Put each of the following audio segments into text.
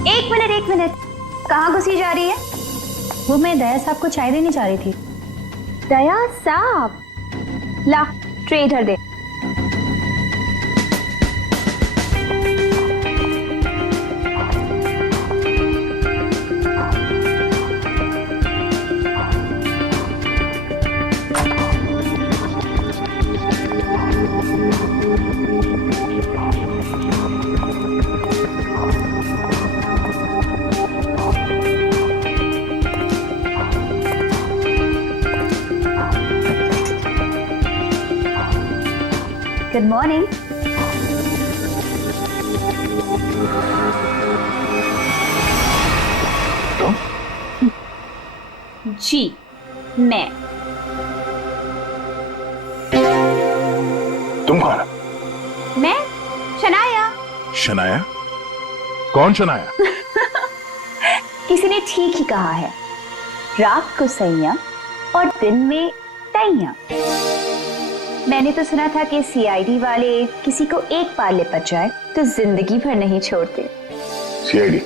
एक मिनट, कहाँ घुसी जा रही है? वो मैं दया साहब को चाय देने जा रही थी। दया साहब, ला ट्रे इधर दे। Good morning. जी मैं। तुम कौन? मैं शनाया। शनाया? कौन शनाया? किसी ने ठीक ही कहा है, रात को सैया और दिन में तैया। मैंने तो सुना था कि सीआईडी वाले किसी को एक बार लिपट जाए तो जिंदगी भर नहीं छोड़ते। सीआईडी?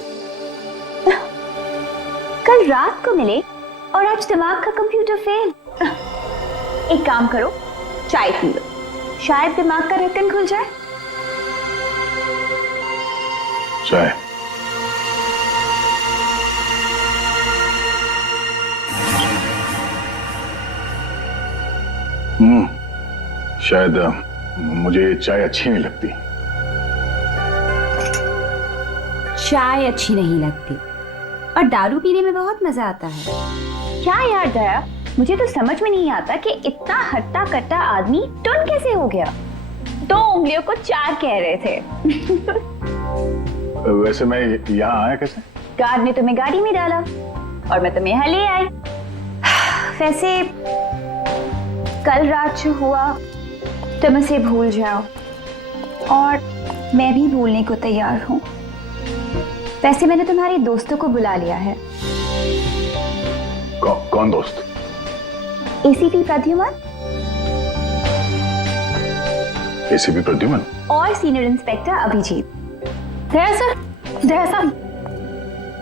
कल रात को मिले और आज दिमाग का कंप्यूटर फेल। एक काम करो, चाय पी लो, शायद दिमाग का ढक्कन खुल जाए। चाय? शायद मुझे ये चाय अच्छी नहीं लगती। चाय अच्छी नहीं लगती और दारू पीने में बहुत मजा आता है। क्या यार दया, मुझे तो समझ में नहीं आता कि इतना हट्टा कट्टा आदमी टुन कैसे हो गया। 2 उंगलियों को 4 कह रहे थे। वैसे मैं यहाँ आया कैसे? गार्ड ने तुम्हें गाड़ी में डाला और मैं तुम्हें यहाँ ले आई। वैसे कल रात जो हुआ तुम उसे भूल जाओ और मैं भी भूलने को तैयार हूँ। वैसे मैंने तुम्हारे दोस्तों को बुला लिया है। कौन दोस्त? एसीपी प्रद्युमन। एसीपी प्रद्युमन और सीनियर इंस्पेक्टर अभिजीत। दया सर, दया साहब।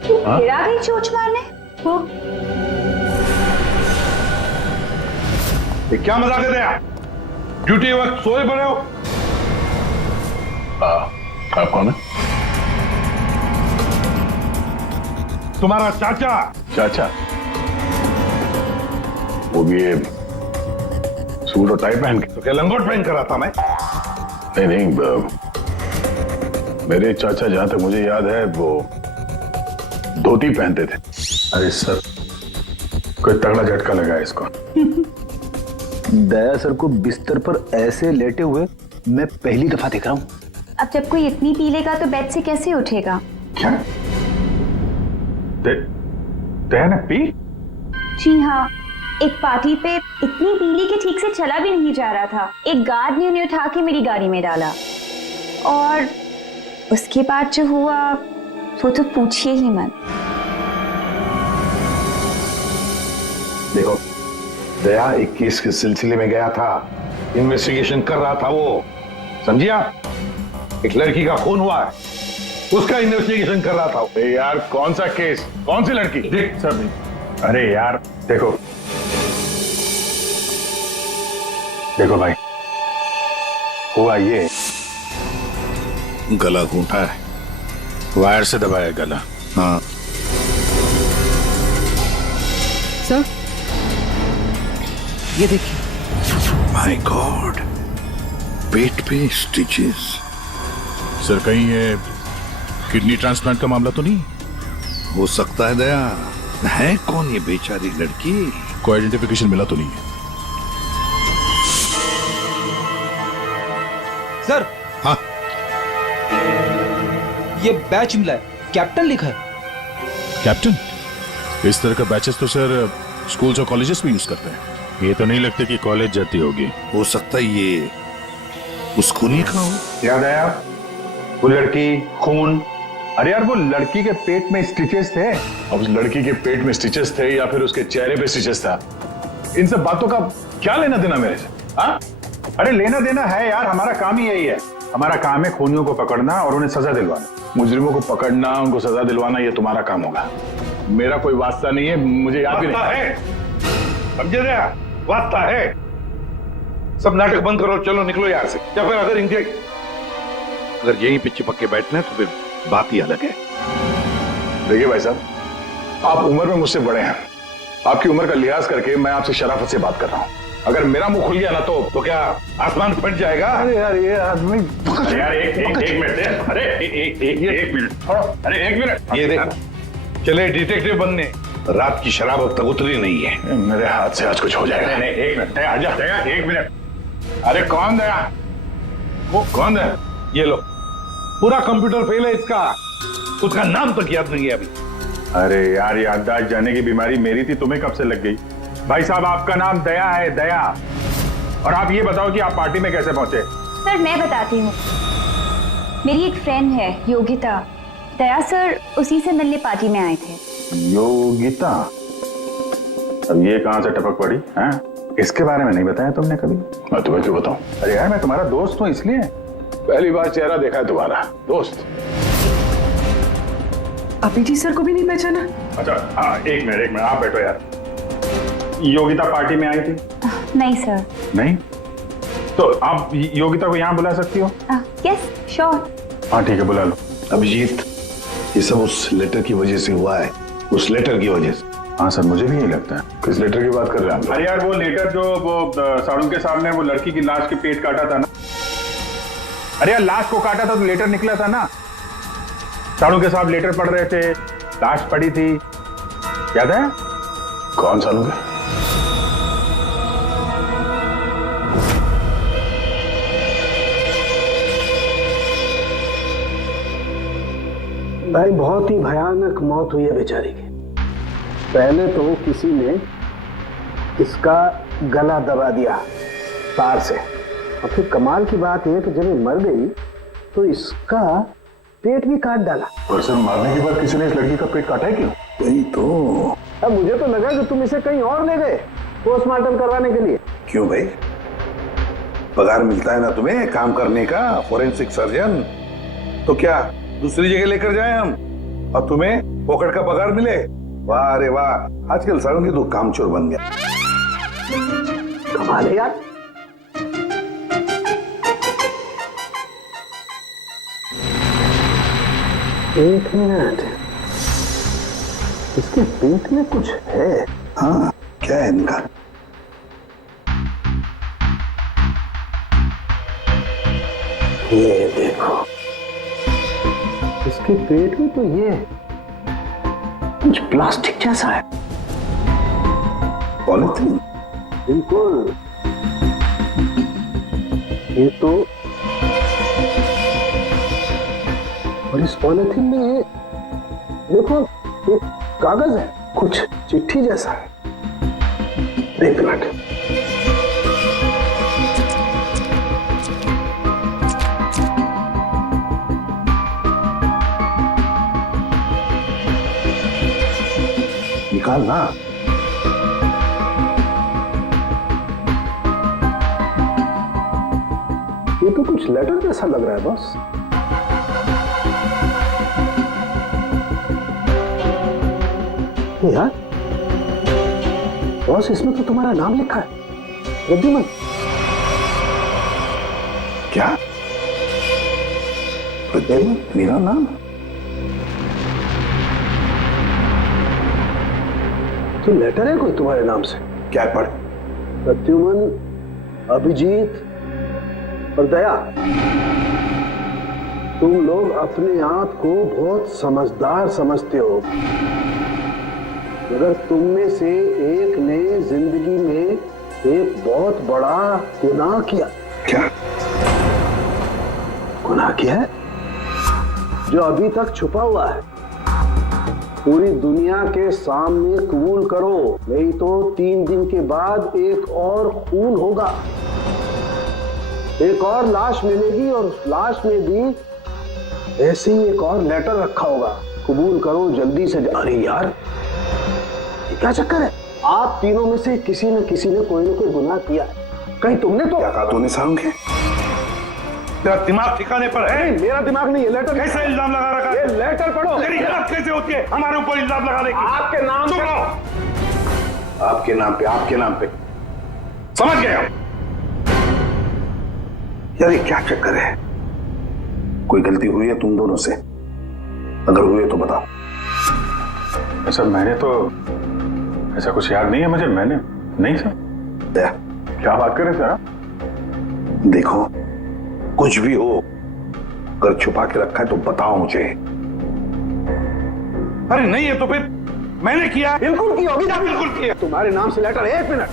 फिर आ गई चोच मारने। वो क्या मजाक है दया? ड्यूटी वक्त सोए पड़े हो? आप कौन है? तुम्हारा चाचा। चाचा? वो भी ये सूट और टाई पहन के? तो क्या लंगोट पहन कर आता मैं? नहीं, मेरे चाचा जहां तक मुझे याद है वो धोती पहनते थे। अरे सर, कोई तगड़ा झटका लगा है इसको। दया सर को बिस्तर पर ऐसे लेटे हुए मैं पहली दफा देख रहा हूँ। अब जब कोई इतनी पी लेगा तो बेड से कैसे उठेगा? क्या? दया ने पी? जी हाँ, एक पार्टी पे इतनी पीली कि ठीक से चला भी नहीं जा रहा था। एक गार्ड ने उन्हें उठा के मेरी गाड़ी में डाला और उसके बाद जो हुआ वो तो पूछिए ही मत। देखो, दया एक केस के सिलसिले में गया था, इन्वेस्टिगेशन कर रहा था वो, समझिए आप? एक लड़की का खून हुआ है, उसका इन्वेस्टिगेशन कर रहा था। अरे यार, कौन सा केस? कौन सी लड़की? देख सर, अरे यार देखो भाई, हुआ ये, गला घूंटा है, वायर से दबाया गला। हाँ सर, ये देखिए। माय गॉड, पेट पे स्टिचेस। सर, कहीं ये किडनी ट्रांसप्लांट का मामला तो नहीं? हो सकता है दया। है कौन ये बेचारी लड़की? कोई आइडेंटिफिकेशन मिला तो नहीं है? सर, हाँ, ये बैच मिला है, कैप्टन लिखा है। कैप्टन? इस तरह का बैचेस तो सर स्कूल्स और कॉलेजेस में यूज करते हैं। ये तो नहीं लगता कि कॉलेज जाती होगी। हो सकता है ये उस खूनी का हो। याद आया वो लड़की, खून। अरे यार, वो लड़की के पेट में स्टिचेस थे। अब उस लड़की के पेट में स्टिचेस थे या फिर उसके चेहरे पे स्टिचेस था, इन सब बातों का क्या लेना देना मेरे से? हाँ? अरे लेना देना है यार, हमारा काम ही यही है। हमारा काम है खूनियों को पकड़ना और उन्हें सजा दिलवाना। मुजरिमों को पकड़ना, उनको सजा दिलवाना, ये तुम्हारा काम होगा। मेरा कोई वास्ता नहीं है, मुझे याद भी वास्ता नहीं। है, समझे दया? वास्ता है। सब नाटक बंद करो, चलो निकलो यहाँ से। या फिर अगर यहीं पे चिपक के बैठना है तो फिर बात ही अलग है। देखिए भाई साहब, आप उम्र में मुझसे बड़े हैं। आपकी उम्र का लिहाज करके मैं आपसे शराफत से बात कर रहा हूँ। अगर मेरा मुंह खुल गया ना तो क्या आसमान फट जाएगा? अरे यार ये आदमी, यार एक मिनट, अरे एक मिनट, अरे एक मिनट। ये देख, चले डिटेक्टिव बनने, रात की शराब अब तक उतरी नहीं है। मेरे हाथ से आज कुछ हो जाएगा। नहीं, एक मिनट, आजा, एक मिनट। अरे कौन दया? वो कौन है? ये लो, पूरा कंप्यूटर फेल है इसका, उसका नाम तक याद नहीं है अभी। अरे यार, याददाश्त जाने की बीमारी मेरी थी, तुम्हें कब से लग गई? भाई साहब, आपका नाम दया है, दया। और आप ये बताओ कि आप पार्टी में कैसे पहुंचे? सर मैं बताती हूँ। मेरी एक फ्रेंड है योगिता, दया सर उसी से मिलने पार्टी में आए थे। योगिता? अब ये कहां से टपक पड़ी हैं? इसके बारे में नहीं बताया तुमने कभी? मैं तुम्हें क्यों बताऊं? अरे यार, मैं तुम्हारा दोस्त हूं, इसलिए। पहली बार चेहरा देखा है तुम्हारा, दोस्त। अभिजी सर को भी नहीं पहचाना? अच्छा हाँ, एक मिनट, आप बैठो यार। योगिता पार्टी में आई थी? नहीं सर। नहीं? तो आप योगिता को यहाँ बुला सकती हो? Yes sure. हाँ ठीक है, बुला लो। अभिजीत, ये सब उस लेटर की वजह से हुआ है, उस लेटर की वजह से। हाँ सर, मुझे भी यही लगता है। किस लेटर की बात कर रहे हैं? अरे यार, वो लेटर जो वो साड़ू के सामने वो लड़की की लाश के पेट काटा था ना। अरे यार, लाश को काटा था तो लेटर निकला था ना। साड़ू के साहब लेटर पढ़ रहे थे, लाश पड़ी थी, याद है? कौन सालों के? भाई बहुत ही भयानक मौत हुई है बेचारी की। पहले तो किसी ने इसका गला दबा दिया तार से, और फिर कमाल की बात यह कि जब ये मर गई तो इसका पेट भी काट डाला। और सर, मारने के बाद किसी ने इस लड़की का पेट काटा है क्यों? वही तो। अब मुझे तो लगा कि तुम इसे कहीं और ले गए पोस्टमार्टम करवाने के लिए। क्यों भाई? पगार मिलता है ना तुम्हें काम करने का, फोरेंसिक सर्जन। तो क्या दूसरी जगह लेकर जाए हम और तुम्हें पॉकेट का पगार मिले? वाह रे वाह, आजकल सालों की तो कामचोर बन गया। कमाल है यार। एक मिनट, इसके पेट में कुछ है। हाँ, क्या है इनका? ये देखो, इसके पेट में तो ये कुछ प्लास्टिक जैसा है। पॉलिथीन? बिल्कुल। ये तो, और इस पॉलिथीन में ये देखो, एक कागज है, कुछ चिट्ठी जैसा है। एक मिनट, निकाल ना। ये तो कुछ लेटर जैसा लग रहा है बॉस। यार बॉस, इसमें तो तुम्हारा नाम लिखा है, प्रद्युमन। क्या? प्रद्युमन मेरा नाम? तो लेटर है कोई तुम्हारे नाम से? क्या पढ़? प्रद्युमन, अभिजीत और दया, तुम लोग अपने आप को बहुत समझदार समझते हो, मगर तुम में से एक ने जिंदगी में एक बहुत बड़ा गुनाह किया। क्या गुनाह किया है जो अभी तक छुपा हुआ है। पूरी दुनिया के सामने कबूल करो, नहीं तो 3 दिन के बाद एक और खून होगा, एक और लाश मिलेगी, और उस लाश में भी ऐसे ही एक और लेटर रखा होगा। कबूल करो जल्दी से। अरे यार, ये क्या चक्कर है? आप तीनों में से किसी न किसी ने कोई ना कोई गुनाह किया है। कहीं तुमने तो? क्या कहा तूने सालू के? तेरा दिमाग ठिकाने पर है? मेरा दिमाग नहीं है, लेटर कैसे इल्जाम लगा रखा ये है? लेटर पढ़ो। तेरी हिम्मत कैसे होती है हमारे ऊपर इल्जाम लगाने की? आपके नाम चुप पे। रहो। आपके नाम पे समझ गए हम। यार ये क्या चक्कर है? कोई गलती हुई है तुम दोनों से? अगर हुई है तो बताओ। सर मैंने तो ऐसा कुछ याद नहीं है मुझे। मैंने नहीं सर। दया, क्या बात कर रहे सर आप? देखो कुछ भी हो अगर छुपा के रखा है तो बताओ मुझे। अरे नहीं है तो फिर मैंने किया। बिल्कुल की होगी ना, बिल्कुल किया। तुम्हारे नाम से लेटर। 1 मिनट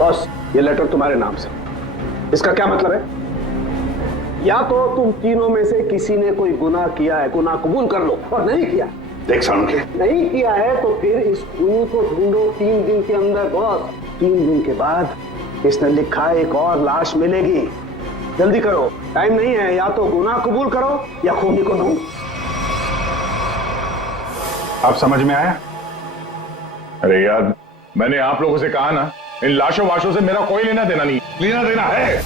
बस, ये लेटर तुम्हारे नाम से, इसका क्या मतलब है? या तो तुम तीनों में से किसी ने कोई गुनाह किया है, गुनाह कबूल कर लो, और नहीं किया। देख सालुंके, नहीं किया है तो फिर इस खूनी को ढूंढो 3 दिन के अंदर। बॉस 3 दिन के बाद इसने लिखा एक और लाश मिलेगी। जल्दी करो, टाइम नहीं है। या तो गुनाह कबूल करो या खूनी को ढूंढो। आप समझ में आया? अरे यार, मैंने आप लोगों से कहा ना, इन लाशों वाशों से मेरा कोई लेना देना नहीं। लेना देना है।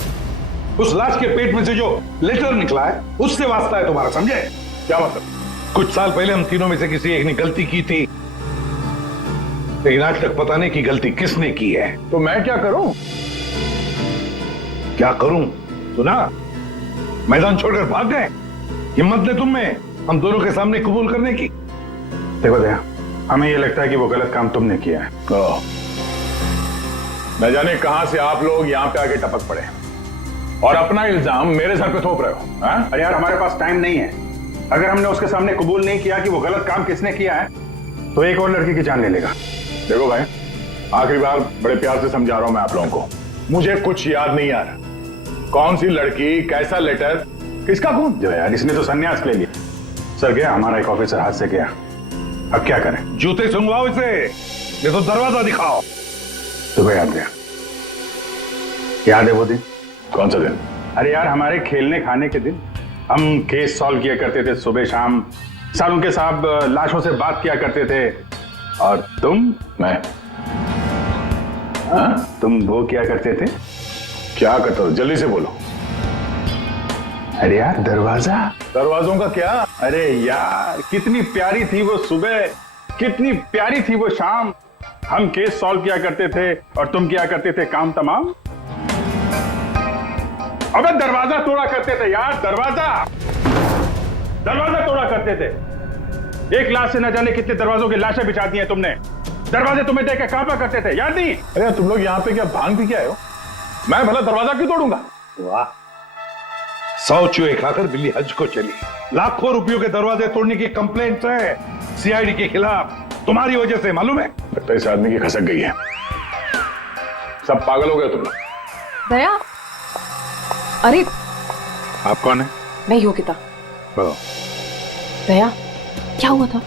उस लाश के पेट में से जो लेटर निकला है उससे वास्ता है तुम्हारा, समझे? क्या मतलब? कुछ साल पहले हम तीनों में से किसी एक ने गलती की थी, लेकिन आज तक पता नहीं कि गलती किसने की है। तो मैं क्या करूं? क्या करूं? सुना, मैदान छोड़कर भाग गए। हिम्मत ने तुम में हम दोनों के सामने कबूल करने की। देखो दया, हमें ये लगता है कि वो गलत काम तुमने किया है। न जाने कहां से आप लोग यहां पे आके टपक पड़े और अपना इल्जाम मेरे सर पे थोप रहे हो। हाँ? अरे यार, हमारे पास टाइम नहीं है। अगर हमने उसके सामने कबूल नहीं किया कि वो गलत काम किसने किया है तो एक और लड़की की जान ले लेगा। देखो भाई, आखिरी बार बड़े प्यार से समझा रहा हूं मैं आप लोगों को। मुझे कुछ याद नहीं आ रहा। कौन सी लड़की, कैसा लेटर, किसका खून? जो यार, इसने तो संन्यास ले लिया। सर गया, हमारा एक ऑफिसर हाथ से गया। अब क्या करें? जूते सुंघवाओ इसे, ये तो दरवाजा दिखाओ। तुम्हें याद गया? याद है वो दिन? कौन सा दिन? अरे यार, हमारे खेलने खाने के दिन हम केस सॉल्व किया करते थे सुबह शाम। सालुंके साहब लाशों से बात किया करते थे। और मैं? तुम वो क्या करते थे? क्या करता हूं? जल्दी से बोलो। अरे यार, दरवाजों का क्या? अरे यार, कितनी प्यारी थी वो सुबह, कितनी प्यारी थी वो शाम। हम केस सॉल्व किया करते थे और तुम किया करते थे काम तमाम। अबे दरवाजा तोड़ा करते थे यार, दरवाजा तोड़ा करते थे। एक लाश से न जाने कितने दरवाजों की लाशें बिछा दी हैं तुमने। दरवाजे तुम्हें देख के कांपा करते थे, याद नहीं? अरे तुम लोग यहाँ पे क्या भांग पी के आए हो? मैं भला दरवाजा क्यों तोड़ूंगा? वाह, 100 चूहे खाकर बिल्ली हज को चली। लाखों रुपयों के दरवाजे तोड़ने की कंप्लेंट है सीआईडी के खिलाफ, तुम्हारी वजह से, मालूम है? लगता है इस आदमी की खसक गई है। सब पागल हो गए तुम लोग। दया, अरे आप कौन है? मैं योगिता। बताओ। दया, क्या हुआ था?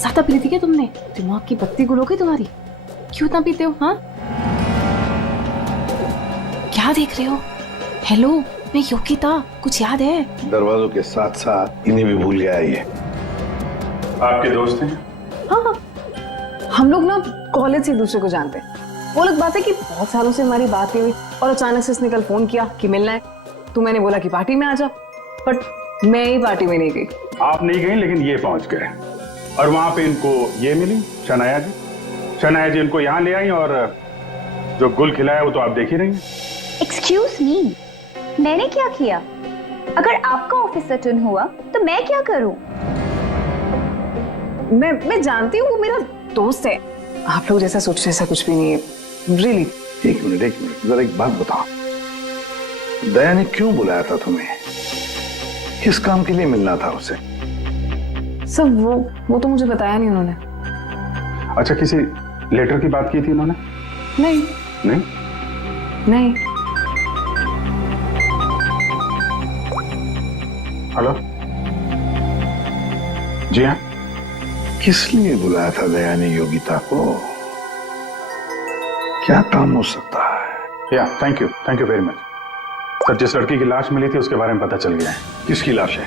ज्यादा पी थी क्या तुमने? दिमाग की बत्ती गुल हो गई तुम्हारी? क्यों इतना पीते हो? हाँ, क्या देख रहे हो? हेलो, मैं योगिता, कुछ याद है? दरवाजों के साथ साथ इन्हें भी भूल गया ये। आपके दोस्त हैं? हाँ, हम लोग ना कॉलेज से एक दूसरे को जानते हैं। वो अलग बात है कि बहुत सालों से हमारी बात नहीं हुई और अचानक से इसने कल फोन किया कि मिलना है। तो मैंने बोला कि पार्टी में आ जा, बट मैं ही पार्टी में नहीं गई। आप नहीं गई, लेकिन ये पहुंच गए और वहां पे इनको ये मिली, शनाया जी। शनाया जी इनको यहाँ ले आई और जो गुल खिलाया वो तो आप देख ही रही हैं। एक्सक्यूज मी, मैंने क्या किया? अगर आपका ऑफिसर टर्न हुआ तो मैं क्या करूं? मैं जानती हूँ, वो मेरा दोस्त है। आप लोग जैसा सोच रहे ऐसा कुछ भी नहीं है, रियली। एक मिनट, जरा एक बात बताओ, दया ने क्यों बुलाया था तुम्हें? किस काम के लिए मिलना था उसे? सब वो तो मुझे बताया नहीं उन्होंने। अच्छा, किसी लेटर की बात की थी उन्होंने? नहीं नहीं? नहीं। हेलो जी हाँ। किस लिए बुलाया था दया ने योगिता को? क्या काम हो सकता है? या thank you very much sir. जिस लड़की की लाश मिली थी उसके बारे में पता चल गया है। किसकी लाश है?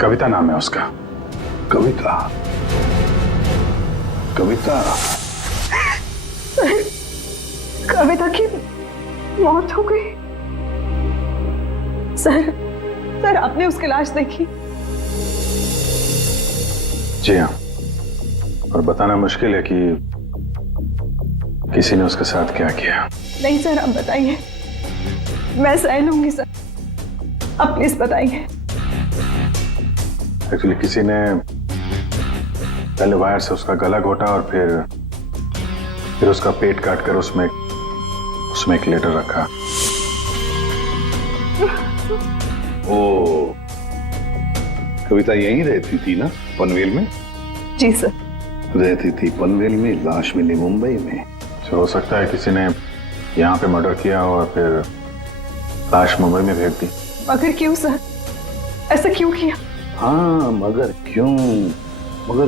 कविता नाम है उसका। कविता? कविता की मौत हो गई। सर, सर आपने उसकी लाश देखी? जी हाँ, और बताना मुश्किल है कि किसी ने उसके साथ क्या किया। नहीं सर, आप बताइए, मैं सह लूंगी सर, आप प्लीज बताइए। एक्चुअली किसी ने पहले वायर से उसका गला घोटा और फिर उसका पेट काटकर उसमें एक लेटर रखा। ओ, कविता यहीं रहती थी ना, पनवेल में? जी सर। रहती थी पनवेल में, लाश मिली मुंबई में। तो हो सकता है किसी ने यहाँ पे मर्डर किया और फिर लाश मुंबई में भेज दी। मगर क्यों सर, ऐसा क्यों किया? हाँ, मगर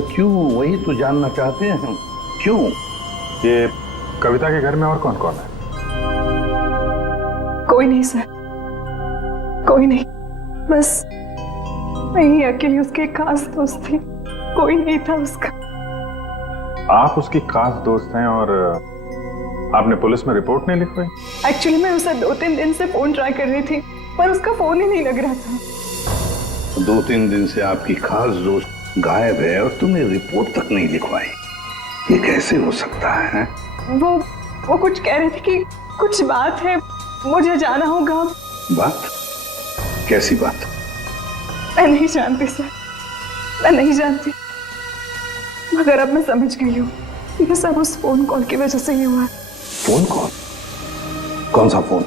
क्यों वही तो जानना चाहते हैं हम, क्यों? ये कविता के घर में और कौन कौन है? कोई नहीं सर, कोई नहीं, बस मैं ही अकेली उसके खास दोस्त थी, कोई नहीं था उसका। आप उसकी खास दोस्त हैं और आपने पुलिस में रिपोर्ट नहीं लिखवाई? एक्चुअली मैं उसे 2-3 दिन से फोन ट्राई कर रही थी, पर उसका फोन ही नहीं लग रहा था। 2-3 दिन से आपकी खास दोस्त गायब है और तुमने रिपोर्ट तक नहीं लिखवाई, ये कैसे हो सकता है? वो कुछ कह रहे थे कि कुछ बात है, मुझे जाना होगा। बात? कैसी बात? मैं नहीं जानती सर, मैं नहीं जानती, मगर अब मैं समझ गई हूँ ये सब उस फोन कॉल की वजह से ही हुआ। Phone call? कौन सा फोन?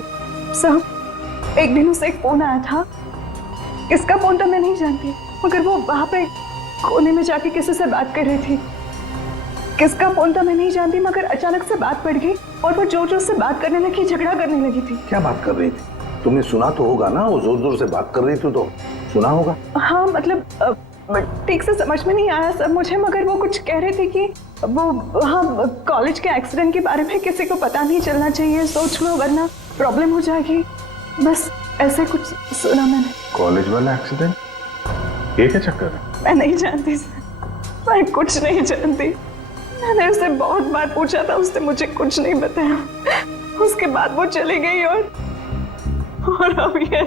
सर एक दिन उसे एक फोन आया था, किसका फोन तो मैं नहीं जानती, मगर वो वहां पे कोने में जाके किसी से बात कर रही थी। किसका फोन तो मैं नहीं जानती, मगर अचानक से बात पड़ गई और वो जोर जोर से बात करने लगी, झगड़ा करने लगी थी। क्या बात कर रही थी? तुमने सुना तो होगा ना, वो जोर जोर से बात कर रही थी तो सुना होगा। हाँ मतलब ठीक से समझ में नहीं आया सर मुझे, मगर वो कुछ कह रहे थे कि वो हाँ कॉलेज के एक्सीडेंट के बारे में किसी को पता नहीं चलना चाहिए, सोच लो वरना प्रॉब्लम हो जाएगी, बस ऐसे कुछ सुना मैंने। कॉलेज वाला एक्सीडेंट? ये क्या चक्कर है? मैं नहीं जानती सर, मैं कुछ नहीं जानती, मैंने उससे बहुत बार पूछा था, उसने मुझे कुछ नहीं बताया, उसके बाद वो चली गई और अब ये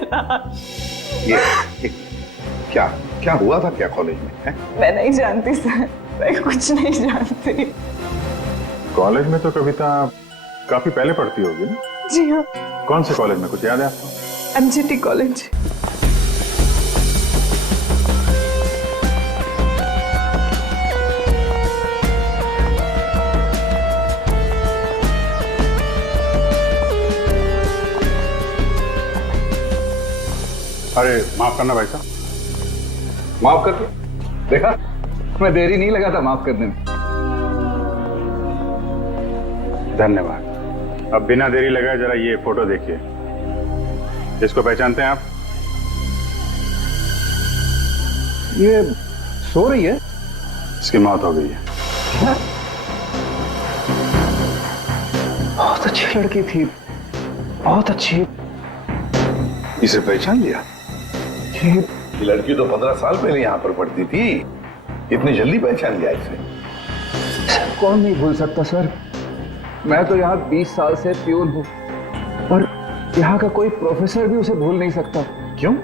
क्या हुआ था क्या कॉलेज में है? मैं नहीं जानती सर, मैं कुछ नहीं जानती। कॉलेज में तो कविता काफी पहले पढ़ती होगी ना? जी हाँ। कौन से कॉलेज में, कुछ याद है आपको? MGT college. अरे माफ करना भाई साहब। माफ कर दो। देखा, मैं देरी नहीं लगा था माफ करने में। धन्यवाद। अब बिना देरी लगाए जरा ये फोटो देखिए, इसको पहचानते हैं आप? ये सो रही है? इसकी मौत हो गई है। बहुत अच्छी लड़की थी, बहुत अच्छी। इसे पहचान लिया? ये लड़की तो 15 साल पहले यहाँ पर पढ़ती थी, इतनी जल्दी पहचान लिया इसे? कौन नहीं भूल सकता सर, मैं तो यहाँ 20 साल से प्यून हूँ और यहाँ का कोई प्रोफेसर भी उसे भूल नहीं सकता। क्यों?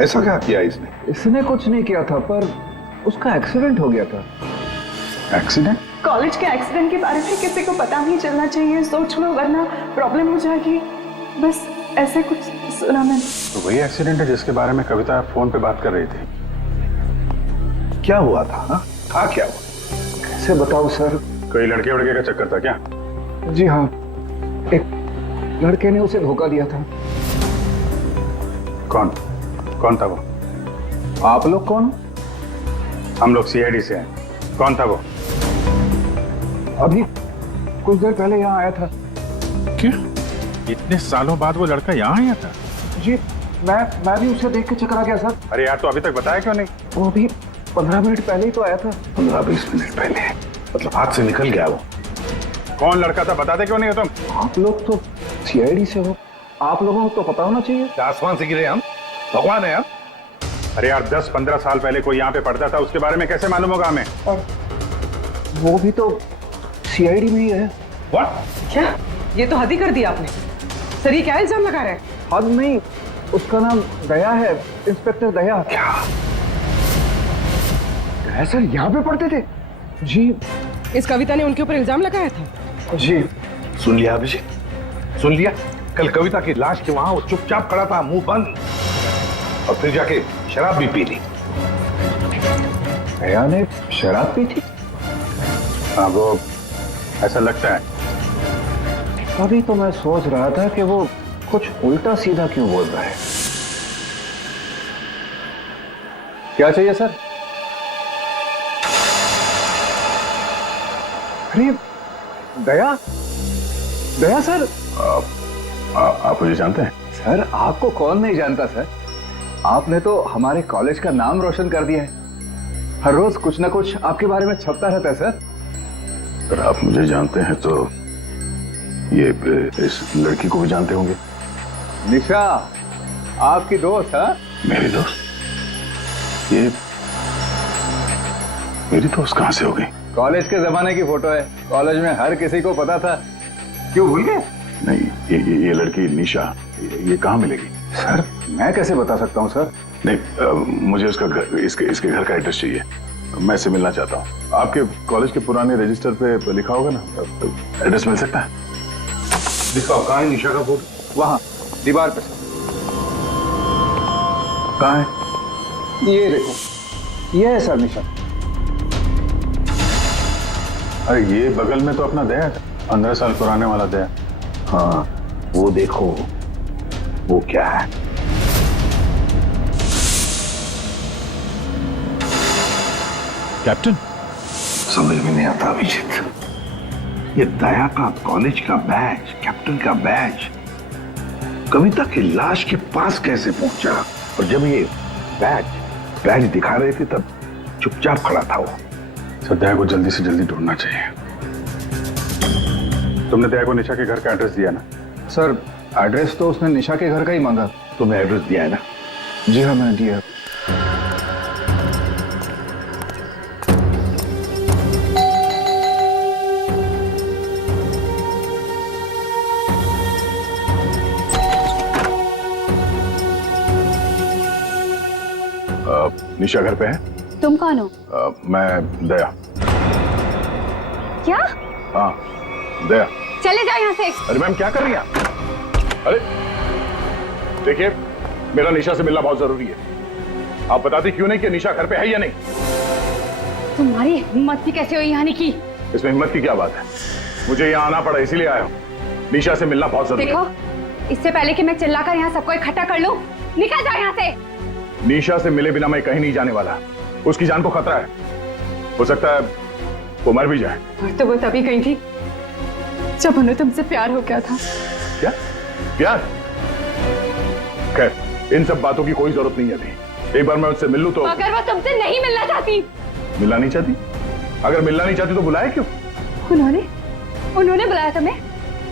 ऐसा क्या किया इसने? इसने कुछ नहीं किया था, पर उसका एक्सीडेंट हो गया था। एक्सीडेंट? कॉलेज के एक्सीडेंट के बारे में किसी को पता नहीं चलना चाहिए, सोच लो वरना प्रॉब्लम हो जाएगी, बस ऐसे कुछ सुना मैंने। तो वही एक्सीडेंट है जिसके बारे में कविता फोन पे बात कर रही थी। क्या हुआ था? हाँ, था क्या हुआ? कैसे बताऊं सर? कोई लड़के वड़के का चक्कर था क्या? जी हाँ, एक लड़के ने उसे धोखा दिया था। कौन था वो? आप लोग कौन हो? हम लोग CID से हैं। कौन था वो? अभी कुछ देर पहले यहाँ आया था। क्यों? इतने सालों बाद वो लड़का यहाँ आया था? जी, मैं भी उसे देख के चकरा गया सर। अरे यार, तो अभी तक बताया क्यों नहीं? वो अभी 15 मिनट पहले ही तो आया था। 15-20 मिनट पहले? मतलब हाथ से निकल गया वो? कौन लड़का था, बताते क्यों नहीं हो तुम? आप लोग तो CID से हो, आप लोगों को तो पता होना चाहिए। आसमान से गिरे हम? भगवान है हम? अरे यार, 10-15 साल पहले कोई यहाँ पे पढ़ता था, उसके बारे में कैसे मालूम होगा हमें? और वो भी तो CID में ही है। What? क्या? ये तो हद ही कर दिया आपने सर, ये क्या इल्जाम लगा रहे हैं? हद नहीं, उसका नाम दया है, इंस्पेक्टर दया। क्या? दया सर यहाँ पे पढ़ते थे? जी इस कविता ने उनके ऊपर इल्जाम लगाया था। जी। सुन लिया अभिषेक, सुन लिया? कल कविता की लाश के वहां वो चुपचाप खड़ा था, मुंह बंद, और फिर जाके शराब भी पी ली। दया ने शराब पी थी? हाँ, वो ऐसा लगता है। अभी तो मैं सोच रहा था कि वो कुछ उल्टा सीधा क्यों बोल रहा है। क्या चाहिए सर? अरे दया, दया सर। आप मुझे जानते हैं? सर आपको कौन नहीं जानता सर, आपने तो हमारे कॉलेज का नाम रोशन कर दिया है। हर रोज कुछ ना कुछ आपके बारे में छपता रहता है सर। अगर आप मुझे जानते हैं तो ये इस लड़की को भी जानते होंगे। निशा आपकी दोस्त है? मेरी दोस्त? ये मेरी दोस्त कहां से हो गई? कॉलेज के जमाने की फोटो है, कॉलेज में हर किसी को पता था। क्यों भूल गए? नहीं, ये लड़की निशा, ये कहाँ मिलेगी? सर मैं कैसे बता सकता हूँ सर? नहीं, मुझे उसका घर, इसके घर का एड्रेस चाहिए। मैं इससे मिलना चाहता हूँ। आपके कॉलेज के पुराने रजिस्टर पे लिखा होगा ना, एड्रेस मिल सकता है? दिखाओ, कहाँ है निशा का फोटो? वहां दीवार पे। कहाँ है? ये देखो, ये है सर निशा। अरे ये बगल में तो अपना दया है, 15 साल पुराने वाला दया। हाँ वो देखो, वो क्या है? कैप्टन? समझ में नहीं आता अभिजीत, ये दया का कॉलेज का बैच, कैप्टन का बैच कविता की लाश के पास कैसे पहुंचा? और जब ये बैच दिखा रहे थे तब चुपचाप खड़ा था वो। सर दया को जल्दी से जल्दी ढूंढना चाहिए। तुमने दया को निशा के घर का एड्रेस दिया ना? सर एड्रेस तो उसने निशा के घर का ही मांगा। तुमने एड्रेस दिया है ना? जी हाँ मैंने दिया। निशा घर पे है? तुम कौन हो? मैं दया। क्या? हाँ दया। चले जाओ यहाँ से। अरे मैम क्या कर रही हैं आप? अरे देखिए, मेरा निशा से मिलना बहुत जरूरी है। आप बताती क्यों नहीं कि निशा घर पे है या नहीं? तुम्हारी हिम्मत भी कैसे हुई आने की? इसमें हिम्मत की क्या बात है? मुझे यहाँ आना पड़ा इसीलिए आया हूँ। निशा से मिलना बहुत जरूरी है। देखो, इससे पहले कि मैं चिल्लाकर यहाँ सबको इकट्ठा कर लूं, निकल जाओ यहाँ से। निशा से मिले बिना मैं कहीं नहीं जाने वाला। उसकी जान को खतरा है, हो सकता है वो मर भी जाए। और तो वो तभी गई थी जब उन्हें तुमसे प्यार हो गया था। क्या प्यार? खैर इन सब बातों की कोई जरूरत नहीं है अभी। एक बार मैं उससे मिल लूं तो। अगर वो तुमसे नहीं मिलना चाहती? मिलना नहीं चाहती? अगर मिलना नहीं चाहती तो बुलाया क्यों? उन्होंने बुलाया तुम्हें?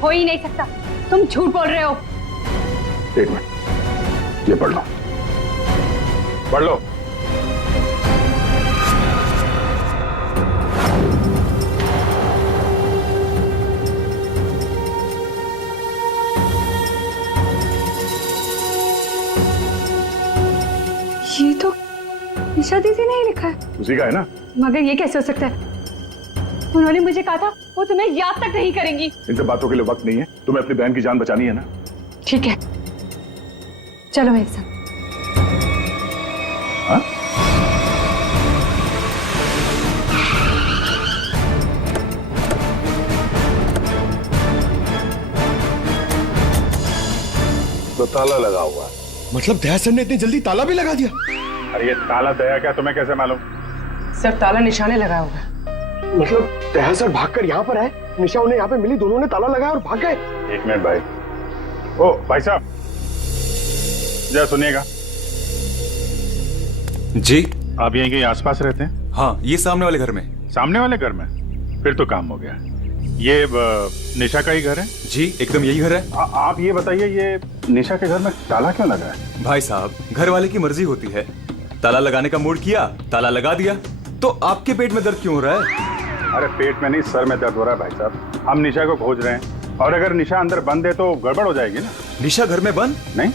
हो ही नहीं सकता, तुम झूठ बोल रहे हो। एक मिनट, ये पढ़ लो, पढ़ लो। ये तो निशा दीदी ने ही लिखा है। उसी का है ना? मगर ये कैसे हो सकता है? उन्होंने मुझे कहा था वो तुम्हें याद तक नहीं करेंगी। इन सब बातों के लिए वक्त नहीं है। तुम्हें अपनी बहन की जान बचानी है ना? ठीक है, चलो मेरे साथ। हाँ? तो ताला लगा हुआ। मतलब दया सर ने इतनी जल्दी ताला भी लगा दिया? अरे ये ताला दया क्या तुम्हें कैसे मालूम? सर ताला निशाने लगाया होगा। मतलब दया सर भागकर यहाँ पर आए, निशा उन्हें यहाँ पे मिली, दोनों ने ताला लगाया और भाग गए। एक मिनट भाई। ओ भाई साहब, जरा सुनिएगा। जी आप यहीं के आसपास रहते हैं? हाँ, ये सामने वाले घर में। सामने वाले घर में? फिर तो काम हो गया। ये निशा का ही घर है? जी एकदम यही घर है। आप ये बताइए, ये निशा के घर में ताला क्यों लगा है? भाई साहब, घर वाले की मर्जी होती है। ताला लगाने का मूड किया, ताला लगा दिया। तो आपके पेट में दर्द क्यों हो रहा है? अरे पेट में नहीं, सर में दर्द हो रहा है भाई साहब। हम निशा को खोज रहे हैं और अगर निशा अंदर बंद है तो गड़बड़ हो जाएगी ना। निशा घर में बंद? नहीं,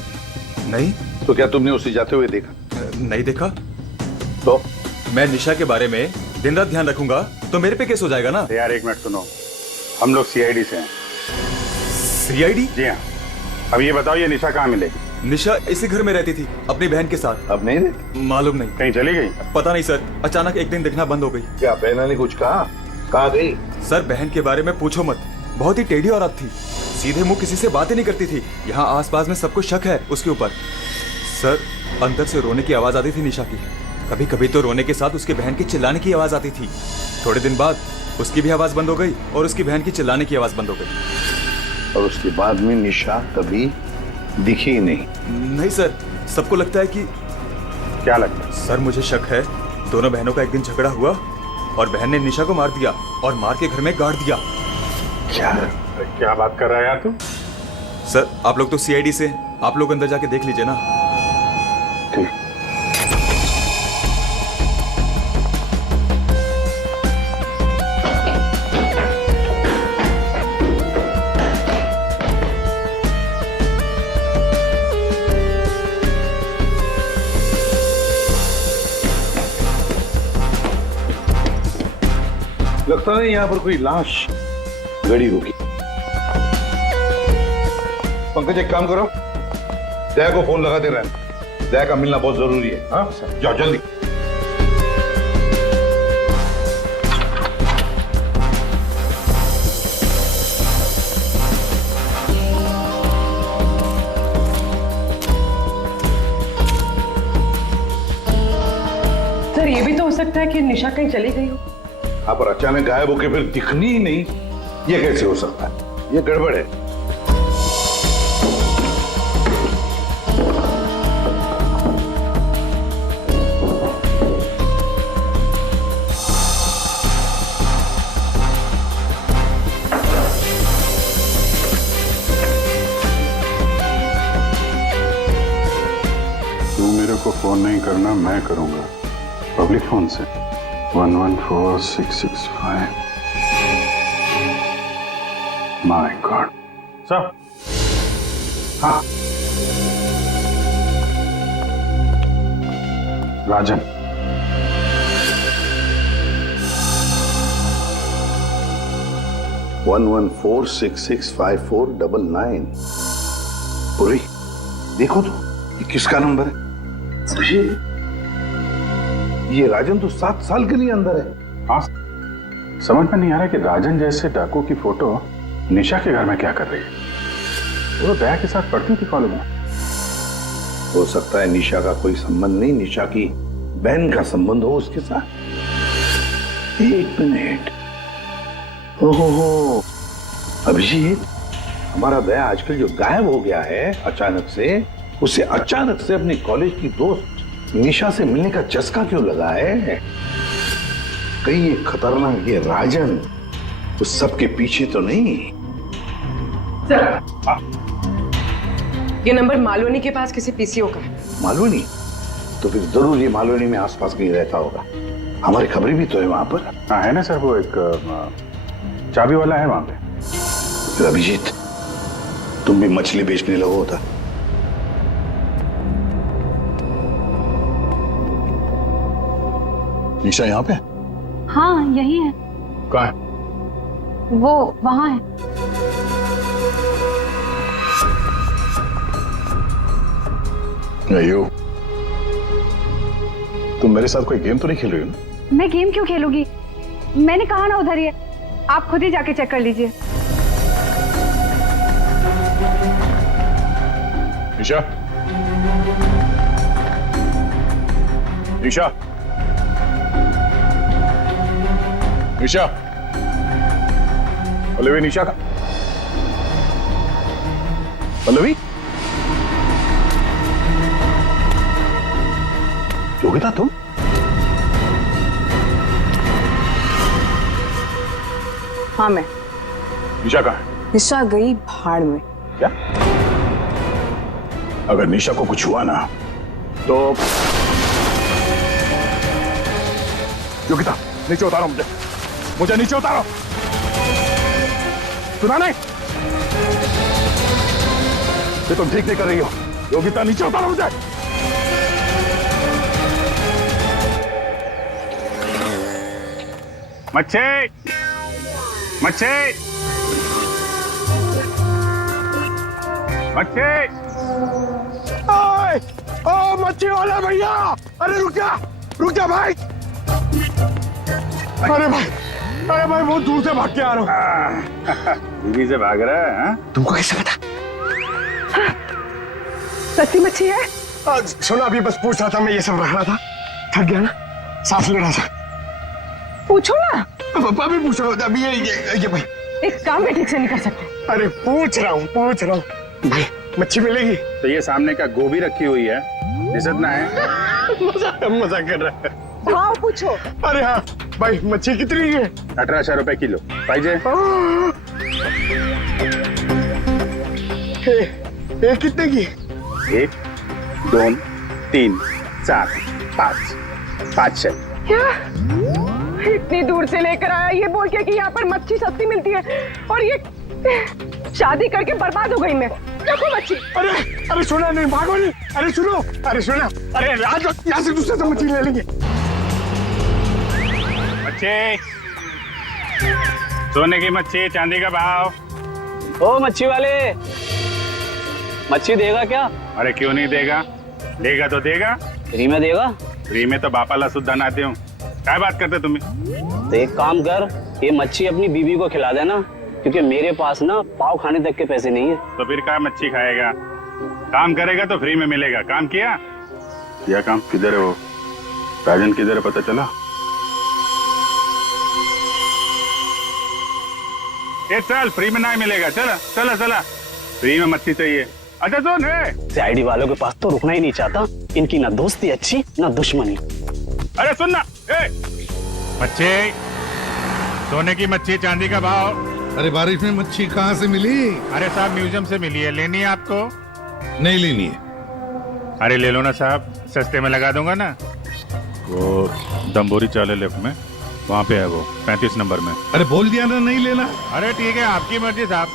नहीं। तो क्या तुमने उसे जाते हुए देखा? नहीं देखा। तो मैं निशा के बारे में दिन रात ध्यान रखूंगा तो मेरे पे केस हो जाएगा ना। यार एक मिनट सुनो, हम लोग सीआईडी से हैं। सीआईडी? जी हाँ। अब ये बताओ, ये निशा कहाँ मिलेगी? निशा इसी घर में रहती थी अपनी बहन के साथ। अब नहीं रहती? मालूम नहीं। कहीं चली गई? पता नहीं सर, अचानक एक दिन दिखना बंद हो गई। क्या बहना ने कुछ कहा? कहाँ गई? सर बहन के बारे में पूछो मत, बहुत ही टेढ़ी औरत थी, सीधे मुंह किसी से बातें नहीं करती थी। यहाँ आसपास में सबको शक है उसके ऊपर। सर अंदर से रोने की आवाज आती थी निशा की, कभी कभी तो रोने के साथ उसके बहन की चिल्लाने की आवाज आती थी। थोड़े दिन बाद उसकी भी आवाज बंद हो गई और उसकी बहन की चिल्लाने की आवाज बंद हो गई। और उसके बाद में निशा कभी दिखी ही नहीं? नहीं सर, सबको लगता है कि। क्या लगता है? सर मुझे शक है दोनों बहनों का एक दिन झगड़ा हुआ और बहन ने निशा को मार दिया और मार के घर में गाड़ दिया। क्या बात कर रहा है यार तू? सर आप लोग तो सीआईडी से, आप लोग अंदर जाके देख लीजिए ना। ठीक। लगता नहीं यहाँ पर कोई लाश गड़ी होगी। पंकज एक काम करो, दया को फोन लगा दे रहे हैं, दया का मिलना बहुत जरूरी है। हाँ जाओ जल्दी। सर ये भी तो हो सकता है कि निशा कहीं चली गई हो। हाँ पर अचानक गायब होके फिर दिखनी ही नहीं, ये कैसे हो सकता है? ये गड़बड़ है। तू मेरे को फोन नहीं करना, मैं करूंगा पब्लिक फोन से। 114665। My God. सर। हाँ राजन। वन 114665499। पूरी देखो तो ये किसका नंबर है? ये राजन तो 7 साल के लिए अंदर है। हाँ समझ में नहीं आ रहा कि राजन जैसे डाकू की फोटो निशा के घर में क्या कर रही है। वो दया के साथ पढ़ती थी कॉलेज में। हो सकता है निशा का कोई संबंध नहीं, निशा की बहन का संबंध हो उसके साथ। एक मिनट। ओहो अभिजीत, हमारा दया आजकल जो गायब हो गया है अचानक से, उसे अचानक से अपनी कॉलेज की दोस्त निशा से मिलने का चस्का क्यों लगा है? कहीं ये खतरनाक ये राजन उस सब के पीछे तो नहीं? ये नंबर मालवनी के पास किसी पीसीओ का है। मालवनी? तो फिर जरूर ये मालवनी में आसपास कहीं रहता होगा। हमारी खबरें भी तो है वहां पर। हाँ है ना सर, वो एक चाबी वाला है वहां पे। फिर अभिजीत तुम भी मछली बेचने लगो होता। निशा यहाँ पे? हाँ यही है। कहाँ है? वो वहां है। अयो, तुम मेरे साथ कोई गेम तो नहीं खेल रही हो ना? मैं गेम क्यों खेलूंगी? मैंने कहा ना उधर ही है, आप खुद ही जाके चेक कर लीजिए। निशा, निशा, निशा, पल्लवी, निशा का पल्लवी, योगिता तुम? हाँ मैं। निशा कहाँ है? निशा गई भाड़ में। क्या? अगर निशा को कुछ हुआ ना तो योगिता नीचे उतारो, मुझे नीचे उतारो। सुना नहीं? ये तुम ठीक नहीं कर रही हो। योगिता नीचे उतारो मुझे। मच्छी मच्छी मच्छी। ओए, ओ मच्छी वाला भैया, अरे रुक जा भाई। अरे भाई बहुत दूर से भाग के आ रहा हूँ। बीवी से भाग रहा है हाँ? तुमको कैसे पता? सच्ची मच्छी है? सुना, अभी बस पूछ रहा था, मैं ये सब रख रहा था, थक गया ना, सांस ले रहा था। पूछो ना। अभी पूछ रहा हूँ, अभी ये भाई एक काम भी ठीक से नहीं कर सकते। अरे पूछ रहा हूँ भाई, मच्छी मिलेगी? तो ये सामने का गोभी रखी हुई है, इज्जत ना है। मजाक कर रहा है। भाव पूछो। अरे हाँ भाई, मच्छी कितनी है? 1800 रुपए किलो पाहिजे। एक कितने की? 1 2 3 4 5 500। क्या इतनी दूर से लेकर आया ये बोल के कि यहाँ पर मच्छी सस्ती मिलती है, और ये शादी करके बर्बाद हो गई मैं। देखो मच्छी। अरे सुना नहीं, भागो नहीं। अरे सुनो, अरे आज यहाँ से दूसरे से मच्छी ले लेंगे। मच्छी, सोने की मच्छी, चांदी का भाव। ओ मच्छी वाले, मच्छी देगा क्या? अरे क्यों नहीं देगा, लेगा तो देगा। फ्री में देगा? फ्री में तो बापाला सुद्धा नाते हूँ, क्या बात करते तुम्हें? तो एक काम कर, ये मच्छी अपनी बीवी को खिला देना, क्योंकि मेरे पास ना पाव खाने तक के पैसे नहीं है। तो फिर क्या मच्छी खाएगा? काम करेगा तो फ्री में मिलेगा। काम किया काम? किधर है वो राजन, किधर है पता चला? ये चल, फ्री में नहीं मिलेगा। चला फ्री में मच्छी चाहिए। अच्छा सुन, सीआईडी वालों के पास तो रुकना ही नहीं चाहता, इनकी ना दोस्ती अच्छी ना दुश्मनी। अरे सुन ना, मच्छी, सोने की मच्छी, चांदी का भाव। अरे बारिश में मच्छी कहाँ से मिली? अरे साहब म्यूजियम से मिली है, लेनी है आपको? नहीं लेनी है। अरे ले लो ना साहब, सस्ते में लगा दूंगा ना। वो दम्बोरी चाले लेफ्ट में, वहाँ पे है वो 35 नंबर में। अरे बोल दिया ना नहीं लेना। अरे ठीक है, आपकी मर्जी साहब।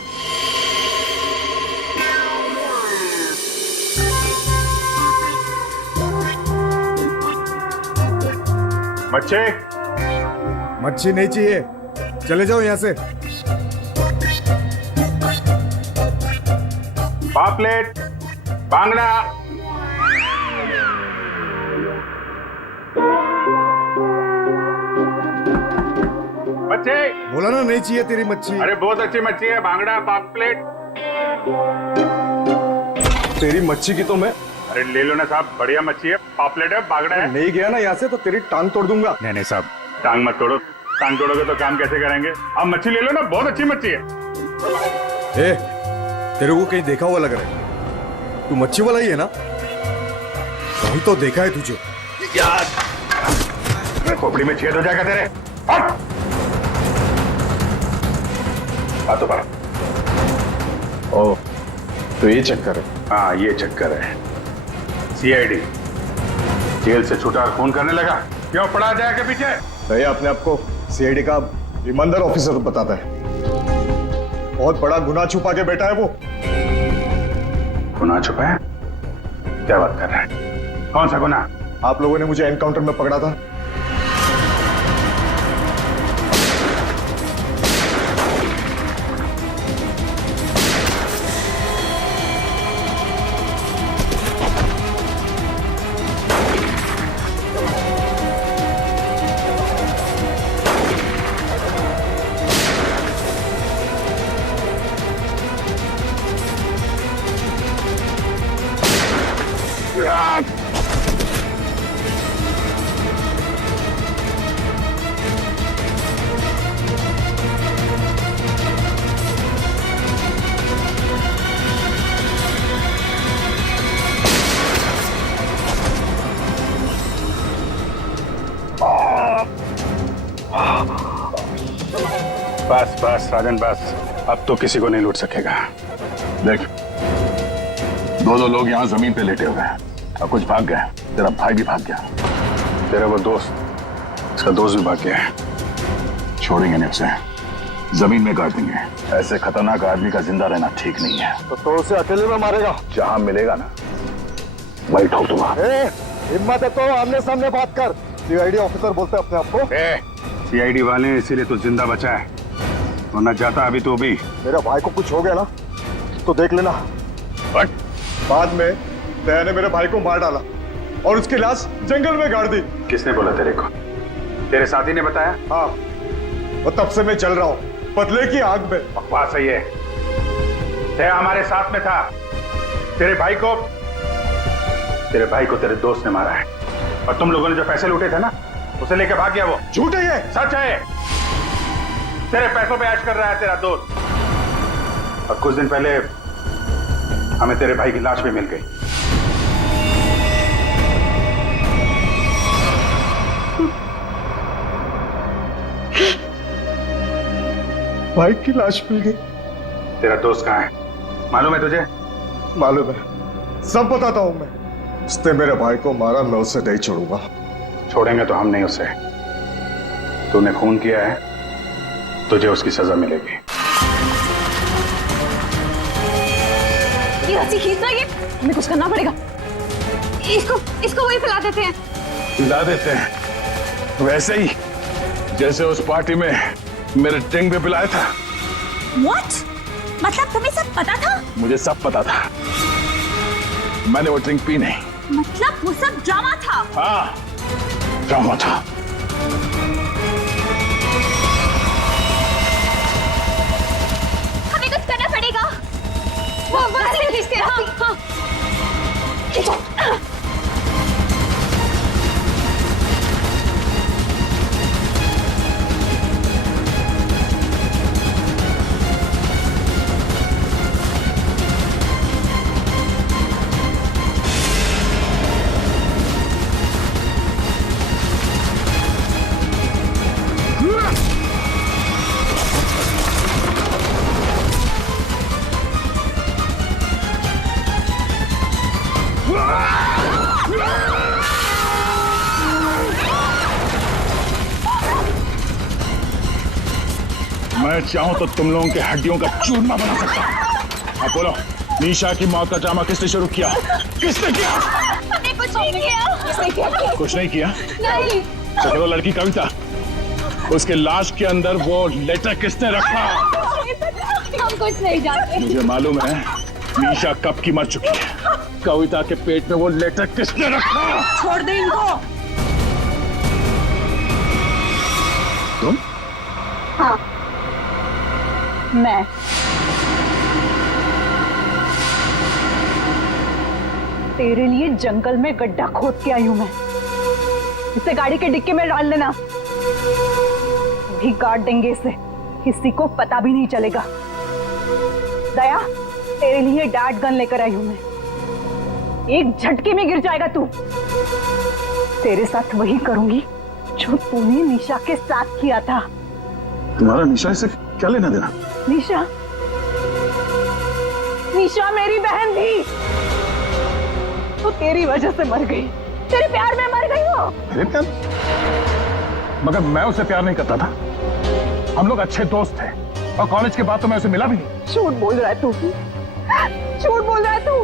मच्छी नहीं चाहिए, चले जाओ यहाँ से। पापलेट, बांगड़ा। मच्छी बोला ना नहीं चाहिए तेरी मच्छी। अरे बहुत अच्छी मच्छी है, बांगड़ा, पापलेट। तेरी मच्छी की तो मैं अरे ले लो ना साहब, बढ़िया मच्छी है, पापलेट है, बांगड़ा है। नहीं गया ना यहाँ से तो तेरी टांग तोड़ दूंगा। नहीं साहब, टांग मत तोड़ो, टांग तोड़ोगे तो काम कैसे करेंगे? आप मच्छी ले लो ना, बहुत अच्छी मच्छी है। ए, तेरे को कहीं देखा हुआ लग रहा है, तू मच्छी वाला ही है ना? कहीं तो देखा है तुझे। यार खोपड़ी में छेद हो जाएगा तेरे। पर ओ, तो ये चक्कर है? हाँ ये चक्कर है। सीआईडी जेल से छूटा और खून करने लगा, क्यों पड़ा जाएगा पीछे? भैया अपने आप को सीआईडी का ईमानदार ऑफिसर बताता है, बहुत बड़ा गुनाह छुपा के बैठा है वो। गुनाह छुपा है? क्या बात कर रहा है? कौन सा गुनाह? आप लोगों ने मुझे एनकाउंटर में पकड़ा था। बस बस राजन बस, अब तो किसी को नहीं लूट सकेगा। देख, दो लोग यहाँ जमीन पे लेटे हुए हैं और कुछ भाग गए। तेरा भाई भी भाग गया, तेरा वो दोस्त, इसका दोस्त भी भाग गया है। छोड़ेंगे नहीं उसे, जमीन में गाड़ देंगे। ऐसे खतरनाक आदमी का जिंदा रहना ठीक नहीं है। तो उसे अकेले में मारेगा? जहां मिलेगा ना बैठो तुम। हिम्मत है तो आमने सामने बात कर। सीआईडी ऑफिसर बोलते अपने आप को। सीआईडी वाले हैं, इसीलिए तो जिंदा बचा है, वरना जाता अभी तो भी। मेरा भाई को कुछ हो गया ना तो देख लेना। बट बाद में दया ने मेरे भाई को मार डाला और उसकी लाश जंगल में गाड़ दी। किसने बोला तेरे को? तेरे साथी ने बताया? हाँ, और तब से मैं चल रहा हूँ बदले की आग में। बकवास है ये। दया हमारे साथ में था। तेरे भाई को तेरे दोस्त ने मारा है, और तुम लोगों ने जो पैसे लूटे थे ना, उसे लेके भाग गया वो। झूठ है ये। सच है। तेरे पैसों पे ऐश कर रहा है तेरा दोस्त। और कुछ दिन पहले हमें तेरे भाई की लाश भी मिल गई। भाई की लाश मिल गई। तेरा दोस्त कहाँ है, मालूम है तुझे? मालूम है, सब बताता हूं मैं। उसने मेरे भाई को मारा, मैं उसे नहीं छोड़ूंगा। छोड़ेंगे तो हम नहीं उसे। तूने खून किया है, तुझे उसकी सजा मिलेगी। ये रस्सी खींचना, ये हमें कुछ करना पड़ेगा। इसको वही फैला देते हैं। हिला देते हैं वैसे ही जैसे उस पार्टी में मेरे ड्रिंक भी पिलाया था। What? मतलब तुम्हें सब पता था? मुझे सब पता था, मैंने वो ड्रिंक पी नहीं। मतलब वो सब ड्रामा था? हाँ, ड्रामा था। हमें कुछ करना पड़ेगा। वो रस्सी खींचते हैं। हाँ। खींचो। मैं चाहूं तो तुम लोगों के हड्डियों का चूरमा बना सकता हूं। अब बोलो, निशा की मौत का ड्रामा किसने शुरू किया? किसने किया? हमने कुछ नहीं किया। कुछ नहीं किया? नहीं। तो वो लड़की कविता, उसके लाश के अंदर वो लेटर किसने रखा? हम कुछ नहीं जानते। मुझे मालूम है निशा कब की मर चुकी है। कविता के पेट में वो लेटर किसने रखा? छोड़ दे इनको। तुम? हाँ, मैं। तेरे लिए जंगल में गड्ढा खोद के आई हूं मैं। इसे गाड़ी के डिक्की में डाल देना, भी गाड़ देंगे इसे, किसी को पता भी नहीं चलेगा। दया, तेरे लिए डैड गन लेकर आई हूं मैं। एक झटके में गिर जाएगा तू। तेरे साथ वही करूंगी जो तूने निशा के साथ किया था। तुम्हारा निशा से क्या लेना देना? निशा मेरी बहन थी, वो तेरी वजह से मर गई। तेरे प्यार में मर गई वो। मेरे प्यार? मगर मैं उसे प्यार नहीं करता था। हम लोग अच्छे दोस्त थे, और कॉलेज के बाद तो मैं उसे मिला भी नहीं। झूठ बोल रहा है तू, झूठ बोल रहा है तू।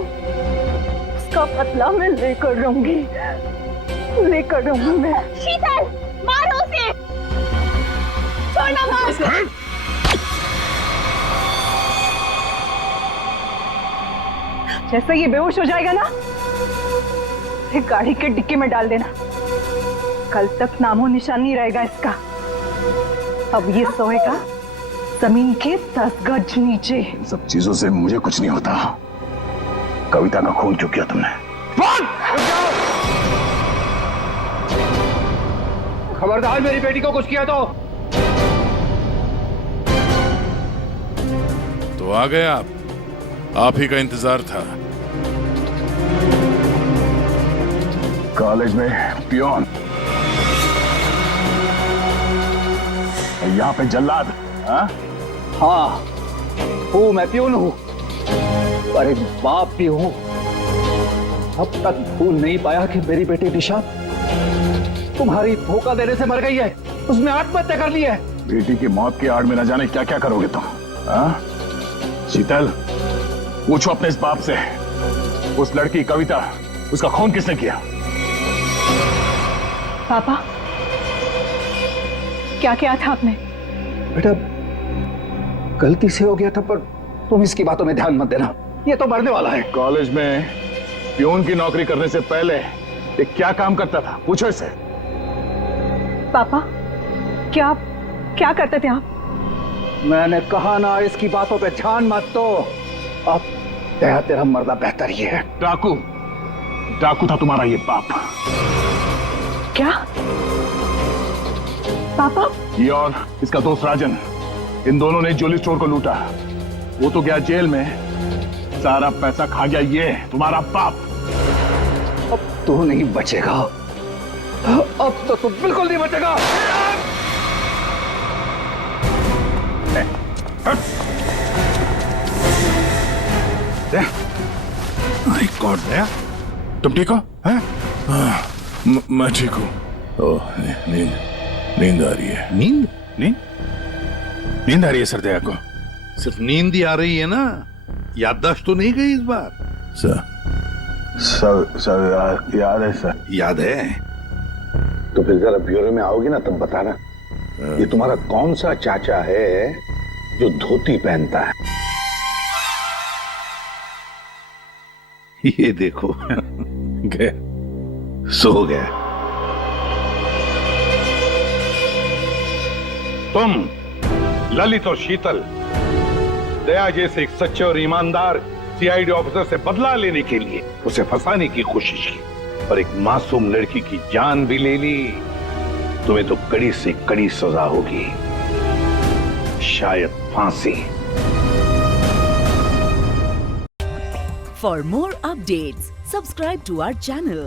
उसका बदला मैं लेकर रहूंगी मैं। शीतल, मारो उसे। छोड़ना मार। जैसे ये बेहोश हो जाएगा ना, एक गाड़ी के डिक्की में डाल देना। कल तक नामो निशान नहीं रहेगा इसका। अब ये सोएगा जमीन के 10 गज नीचे। इन सब चीजों से मुझे कुछ नहीं होता। कविता का खून क्यों किया तुमने? खबरदार, मेरी बेटी को कुछ किया तो आ गए आप ही का इंतजार था। कॉलेज में पियोन, यहाँ पे जल्लाद। हाँ, हूँ, मैं प्यून हूँ, पर एक बाप भी हूँ। अब तक भूल नहीं पाया कि मेरी बेटी निशा तुम्हारी धोखा देने से मर गई है। उसने आत्महत्या कर ली है। बेटी की मौत की आड़ में न जाने क्या क्या करोगे तुम। शीतल, पूछो अपने इस बाप से, उस लड़की कविता उसका खून किसने किया? पापा, क्या किया था आपने? बेटा, गलती से हो गया था, पर तुम इसकी बातों में ध्यान मत देना, ये तो मरने वाला है। कॉलेज में प्यून की नौकरी करने से पहले ये क्या काम करता था? पूछो इसे। पापा, क्या क्या करते थे आप? मैंने कहा ना, इसकी बातों पे ध्यान मत दो। अब दया, तेरा मरना बेहतर ही है। डाकू, डाकू था तुम्हारा ये बाप। क्या पापा? ये और इसका दोस्त राजन, इन दोनों ने ज्वेलरी स्टोर को लूटा। वो तो गया जेल में, सारा पैसा खा गया ये तुम्हारा बाप। अब तू नहीं बचेगा, अब तो तू बिल्कुल नहीं बचेगा। माय गॉड दया, तुम ठीक हो? हैं? मैं ठीक हूँ। ओह, नींद नींद आ रही है। नींद? नींद आ रही है सर दया को। सिर्फ नींद ही आ रही है ना, याददाश्त तो नहीं गई इस बार? सर याद है सर। याद है? तो फिर जरा ब्यूरो में आओगे ना, तब बताना ये तुम्हारा कौन सा चाचा है जो धोती पहनता है। ये देखो गया, सो गया। तुम ललित और शीतल दया जैसे एक सच्चे और ईमानदार सीआईडी ऑफिसर से बदला लेने के लिए उसे फंसाने की कोशिश की और एक मासूम लड़की की जान भी ले ली। तुम्हें तो कड़ी से कड़ी सजा होगी, शायद फांसी। For more updates, subscribe to our channel,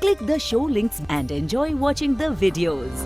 click the show links and enjoy watching the videos.